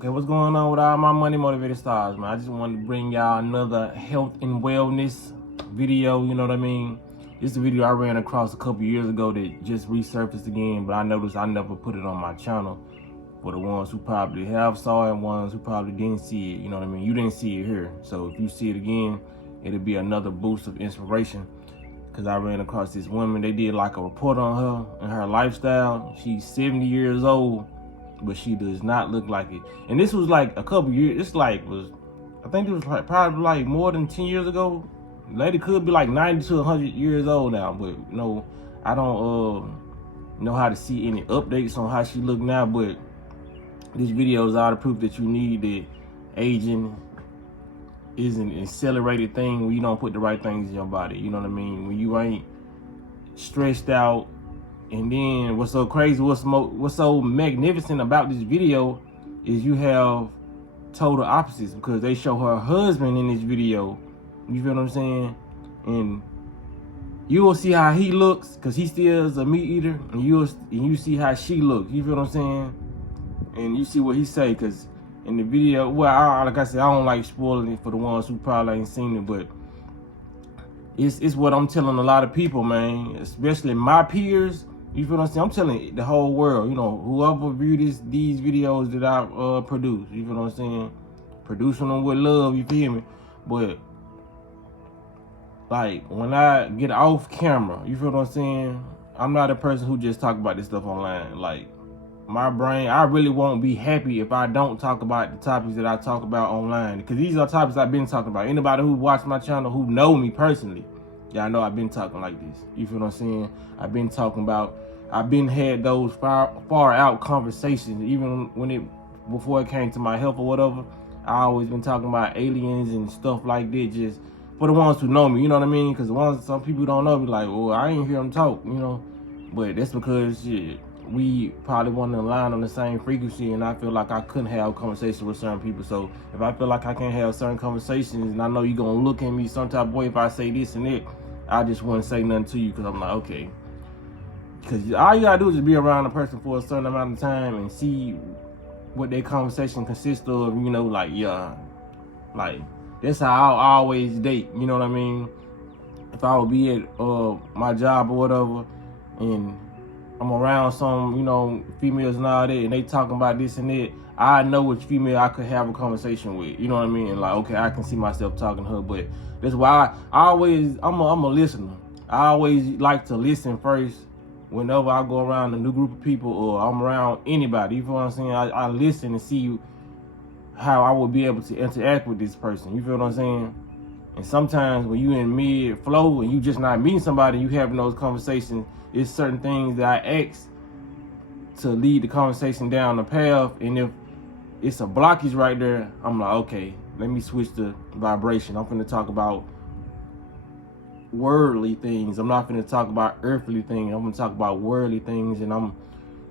Okay, what's going on with all my money motivated stars, man? I just wanted to bring y'all another health and wellness video, you know what I mean? This is a video I ran across a couple years ago that just resurfaced again, but I noticed I never put it on my channel for the ones who probably have saw it and ones who probably didn't see it, you know what I mean? You didn't see it here, so if you see it again, it'll be another boost of inspiration. Because I ran across this woman, they did like a report on her and her lifestyle. She's 70 years old, but she does not look like it. And this was like a couple years, I think it was like probably like more than 10 years ago. The lady could be like 90 to 100 years old now, but I don't know how to see any updates on how she look now, but this video is all the proof that you need that aging is an accelerated thing when you don't put the right things in your body, you know what I mean? When you ain't stressed out. And then what's so crazy, what's so magnificent about this video is you have total opposites, because they show her husband in this video. You feel what I'm saying? And you will see how he looks, because he still is a meat eater, and you see how she looks. You feel what I'm saying? And you see what he say, because in the video, well, like I said, I don't like spoiling it for the ones who probably ain't seen it, but it's what I'm telling a lot of people, man, especially my peers. You feel what I'm saying? I'm telling the whole world, whoever view these videos that I produce, you feel what I'm saying? Producing them with love, you feel me? But like when I get off camera, you feel what I'm saying? I'm not a person who just talk about this stuff online. Like my brain, I really won't be happy if I don't talk about the topics that I talk about online, because these are topics I've been talking about. Anybody who watched my channel who know me personally, y'all know I've been talking like this. You feel what I'm saying? I've been had those far out conversations, even before it came to my health or whatever. I always been talking about aliens and stuff like that, just for the ones who know me, you know what I mean? Because some people don't know, be like, well, I ain't hear them talk, But that's because we probably want to align on the same frequency, and I feel like I couldn't have conversations with certain people. So if I feel like I can't have certain conversations, and I know you're gonna look at me some type of way if I say this and that, I just wouldn't say nothing to you, because I'm like, okay. Because all you gotta do is just be around a person for a certain amount of time and see what their conversation consists of, like that's how I always date, you know what I mean? If I would be at my job or whatever, and I'm around some, females and all that, and they talking about this and that, I know which female I could have a conversation with, you know what I mean? And like, okay, I can see myself talking to her. But that's why I'm a listener. I always like to listen first whenever I go around a new group of people, or I'm around anybody. You feel what I'm saying? I listen and see how I would be able to interact with this person. You feel what I'm saying? And sometimes when you in mid flow and you just not meeting somebody, you having those conversations, it's certain things that I ask to lead the conversation down the path. And if it's a blockage right there, I'm like, okay, let me switch the vibration. I'm finna talk about worldly things. I'm not finna talk about earthly things. I'm gonna talk about worldly things, and I'm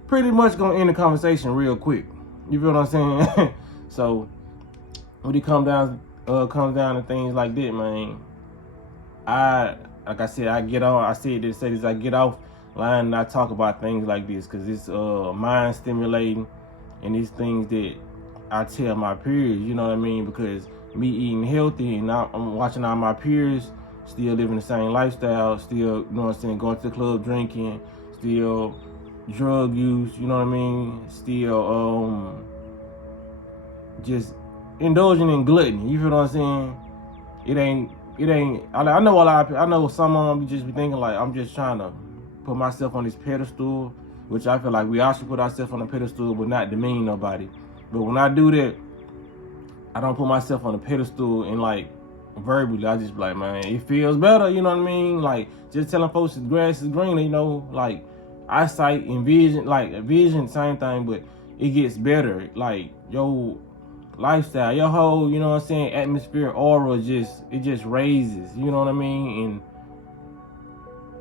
pretty much gonna end the conversation real quick. You feel what I'm saying? So when it comes down to things like that, man, like I said, I get off line and I talk about things like this, because it's mind stimulating, and these things that I tell my peers, you know what I mean? Because me eating healthy, and I'm watching all my peers still living the same lifestyle, still, you know what I'm saying, going to the club, drinking, still drug use, you know what I mean? Still just indulging in gluttony, you feel what I'm saying? It ain't, I know a lot of people, I know some of them just be thinking like, I'm just trying to put myself on this pedestal, which I feel like we all should put ourselves on a pedestal, but not demean nobody. But when I do that, I don't put myself on a pedestal and like verbally, I just be like, man, it feels better, you know what I mean? Like just telling folks the grass is greener, like eyesight and vision, same thing, but it gets better. Like your lifestyle, your whole, you know what I'm saying, atmosphere, aura, it just raises, you know what I mean? And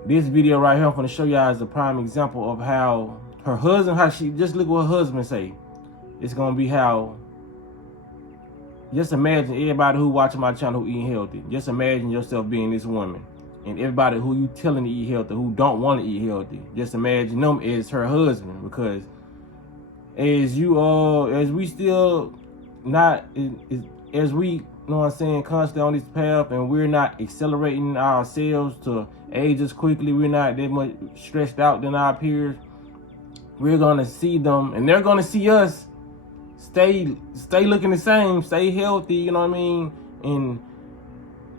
this video right here, I'm gonna show y'all is a prime example of how her husband, just look what her husband say. It's gonna be how, just imagine everybody who watching my channel who eating healthy. Just imagine yourself being this woman. And everybody who you telling to eat healthy, who don't want to eat healthy, just imagine them as her husband. Because as we still not, as we, you know what I'm saying, constantly on this path, and we're not accelerating ourselves to age as quickly, we're not that much stressed out than our peers, we're gonna see them, and they're gonna see us stay looking the same, stay healthy, you know what I mean? And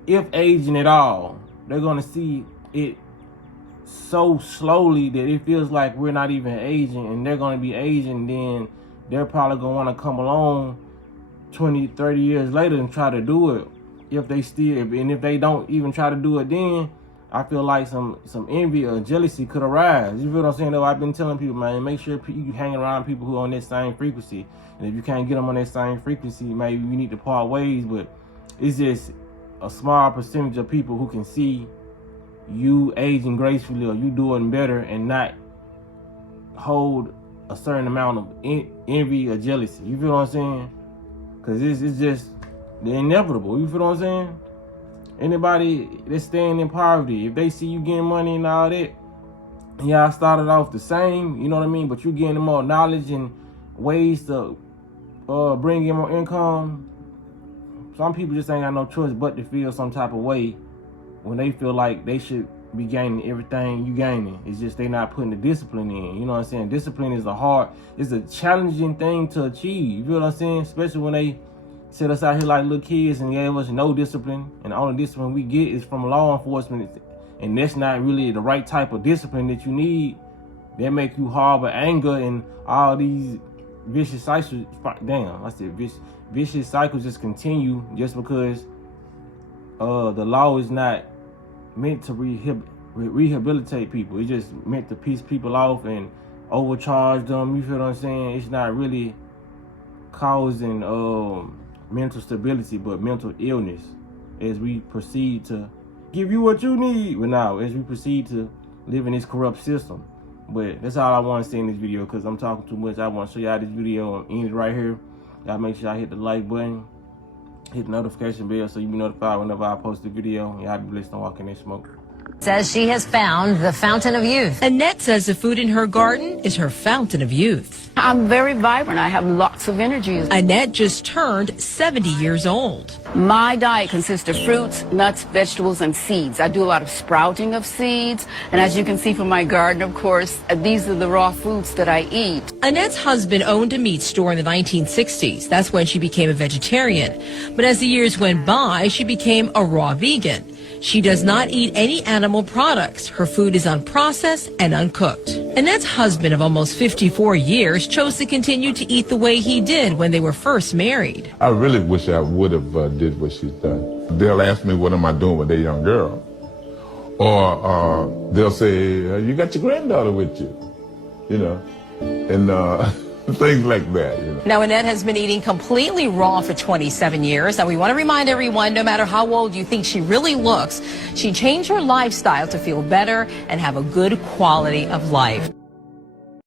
if aging at all, they're gonna see it so slowly that it feels like we're not even aging, and they're gonna be aging. Then they're probably gonna want to come along 20, 30 years later and try to do it. If they don't even try to do it, then I feel like some envy or jealousy could arise. You feel what I'm saying? Though I've been telling people, man, make sure you hang around people who are on that same frequency. And if you can't get them on that same frequency, maybe you need to part ways. But it's just a small percentage of people who can see you aging gracefully or you doing better and not hold a certain amount of envy or jealousy. You feel what I'm saying? Because it's just the inevitable. You feel what I'm saying? Anybody that's staying in poverty, if they see you getting money and all that, and y'all started off the same, you know what I mean? But you getting more knowledge and ways to bring in more income. Some people just ain't got no choice but to feel some type of way when they feel like they should be gaining everything you gaining. It's just they not putting the discipline in. You know what I'm saying? Discipline is it's a challenging thing to achieve. You feel what I'm saying? Especially when they set us out here like little kids and gave us no discipline, and the only discipline we get is from law enforcement, and that's not really the right type of discipline that you need. They make you harbor anger and all these vicious cycles. Damn, I said vicious cycles just continue just because the law is not meant to rehabilitate people. It's just meant to piss people off and overcharge them. You feel what I'm saying? It's not really causing mental stability, but mental illness as we proceed to give you what you need. But now, as we proceed to live in this corrupt system. But that's all I want to say in this video, because I'm talking too much. I want to show y'all this video and end it right here. Y'all make sure y'all hit the like button, hit the notification bell so you be notified whenever I post a video. Y'all be blessed on walking in smoke. Says she has found the fountain of youth. Annette says the food in her garden is her fountain of youth. I'm very vibrant. I have lots of energy. Annette just turned 70 years old. My diet consists of fruits, nuts, vegetables, and seeds. I do a lot of sprouting of seeds. And as you can see from my garden, of course, these are the raw foods that I eat. Annette's husband owned a meat store in the 1960s. That's when she became a vegetarian. But as the years went by, she became a raw vegan. She does not eat any animal products. Her food is unprocessed and uncooked. Annette's husband of almost 54 years chose to continue to eat the way he did when they were first married. I really wish I would have did what she's done. They'll ask me, what am I doing with their young girl? Or they'll say, you got your granddaughter with you, you know, and things like that, you know. Now, Annette has been eating completely raw for 27 years. Now, we want to remind everyone, no matter how old you think she really looks, she changed her lifestyle to feel better and have a good quality of life.